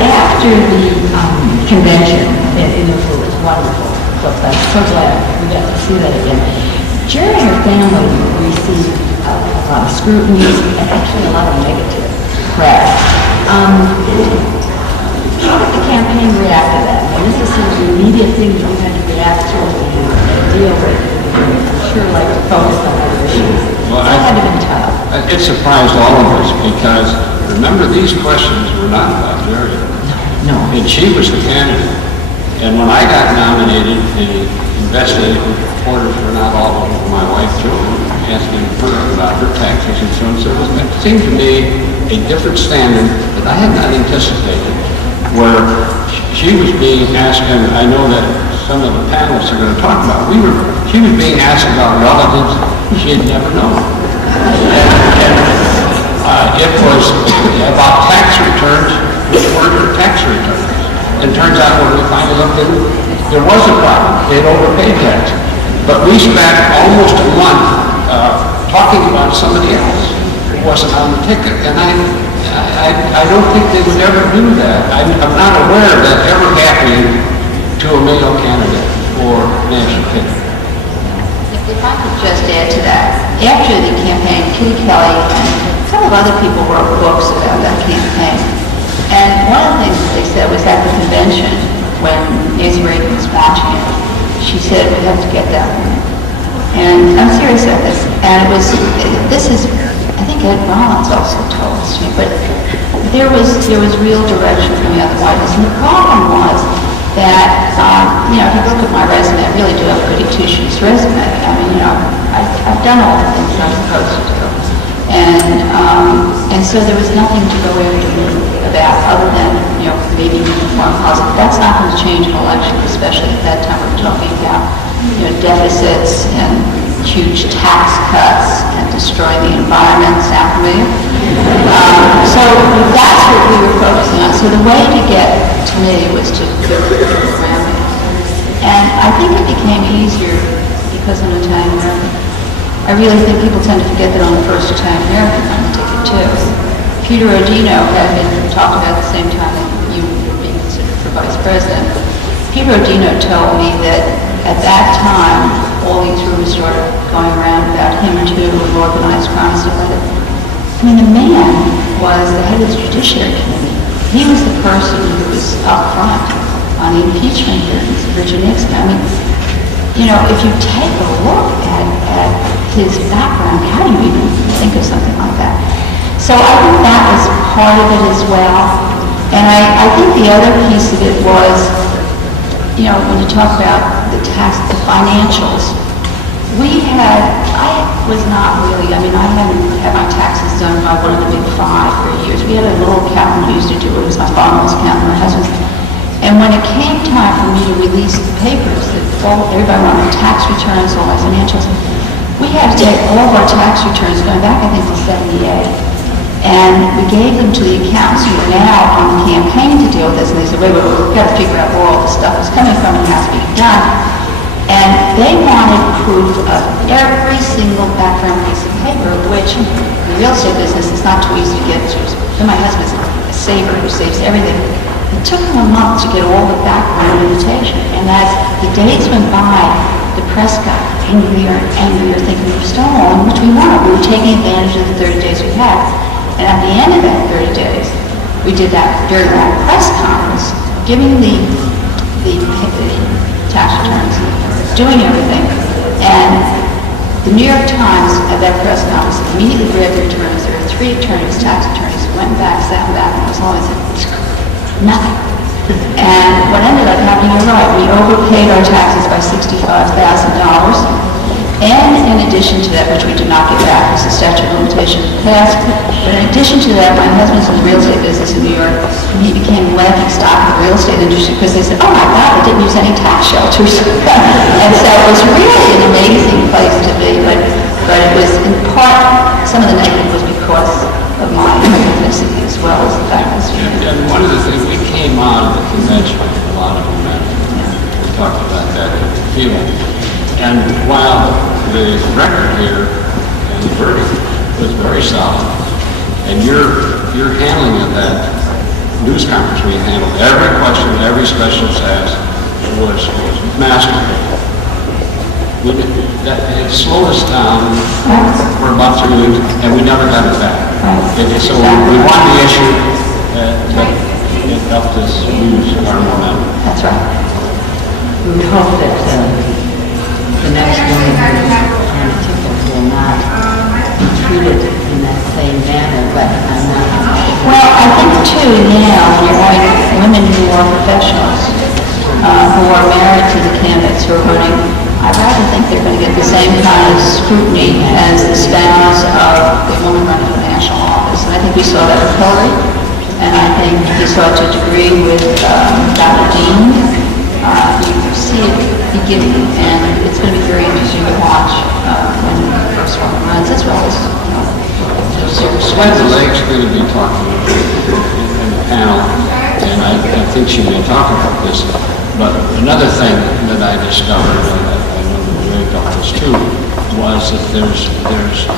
after the convention, it was wonderful. But I'm so glad we got to see that again. Jerry and her family received a lot of scrutiny and actually a lot of negative press. How did the campaign react to that? And this is sort of the immediate thing that you had to react to and deal with. I'm sure like to focus on other issues. Well, that had to be tough. It surprised all of us because, remember, these questions were not about Jerry. No. And she was the candidate. And when I got nominated, the investigative reporters were not all over my wife, Joe, asking her about her taxes and so on. So it seemed to me a different standard that I had not anticipated, where she was being asked, and I know that some of the panelists are going to talk about, she was being asked about relatives she had never known. And it was about tax returns, which weren't her tax returns. And turns out when we finally looked at it, there was a problem. They had overpaid tax. But we spent almost a month talking about somebody else who wasn't on the ticket. And I don't think they would ever do that. I'm not aware of that ever happening to a male candidate for national ticket. If I could just add to that, after the campaign, Kitty Kelly and a couple of other people wrote books about that campaign. And one of the things that they said was at the convention, when Nancy Reagan was watching it, she said, we have to get that one. And I'm serious about this. And this is, I think Ed Rollins also told us to me, but there was real direction from the other White House. And the problem was that, if you look at my resume, I really do have a goody two-shoes resume. I mean, I've done all the things I'm supposed to do. And so there was nothing to go after me about other than, maybe foreign policy. That's not going to change an election, especially at that time we're talking about, deficits and huge tax cuts and destroying the environment. Sound familiar? So that's what we were focusing on. So the way to get to me was to go around me. And I think it became easier because I'm Italian American. I really think people tend to forget that I'm the first Italian American on the ticket too. Peter Odino had been talked about at the same time that you were being considered for vice president. Peter Odino told me that at that time, all these rumors started going around about him too, and organized crime and stuff like that. I mean, the man was the head of the Judiciary Committee. He was the person who was up front on the impeachment hearings of Richard Nixon. I mean, if you take a look at his background, how do you even think of something like that? So I think that was part of it as well. And I think the other piece of it was, when you talk about the financials, I was not really, I hadn't had my taxes done by one of the big five for years. We had a little accountant who used to do it. It was my father-in-law's accountant, my husband's. And when it came time for me to release the papers that everybody wanted tax returns, all my financials, we had to take all of our tax returns going back, I think, to 78. And we gave them to the accountants who were now on the campaign to deal with this. And they said, wait, we've got to figure out where all this stuff is coming from and has to be done. And they wanted proof of every single background piece of paper, which in the real estate business is not too easy to get to. And my husband's a saver who saves everything. It took him a month to get all the background invitation. And as the days went by, the press got angrier and angrier, thinking we were stonewalling, which we weren't. We were taking advantage of the 30 days we had. And at the end of that 30 days, we did that very long press conference, giving the tax returns, doing everything. And the New York Times at that press conference immediately read the returns. There were 3 attorneys, tax attorneys, went back, sat back, and it was always nothing. And what ended up happening, you're right, we overpaid our taxes by $65,000. And in addition to that, which we did not get back because the statute of limitations passed, but in addition to that, my husband's in the real estate business in New York, and he became laughing stock in the real estate industry because they said, oh my God, they didn't use any tax shelters. And so it was really an amazing place to be, but it was in part, some of the negative was because of my ethnicity as well as the fact that and one of the things, we came out of the convention with a lot of momentum. We talked about that feeling. And while the record here and the verdict was very solid, and your handling of that news conference, we handled every question every specialist asked. Was masterful. It slowed us down for about 3 weeks, and we never got it back. So we won the issue, but it helped us lose our momentum. That's right. We would hope that the next one will not be treated in that same manner, but I'm not. Well, I think too now, you're going, women who are professionals, who are married to the candidates who are running, I'd rather think they're going to get the same kind of scrutiny as the spouse of the woman running for national office. And I think we saw that with Hillary, and I think we saw it to a degree with Dr. Dean. You see it beginning, and it's going to be very interesting to watch when the first one runs, as well as Sled Lake's going to be talking in the panel, and I think she'll be talking about this. But another thing that I discovered, and I know that Ray got this too, was that there's a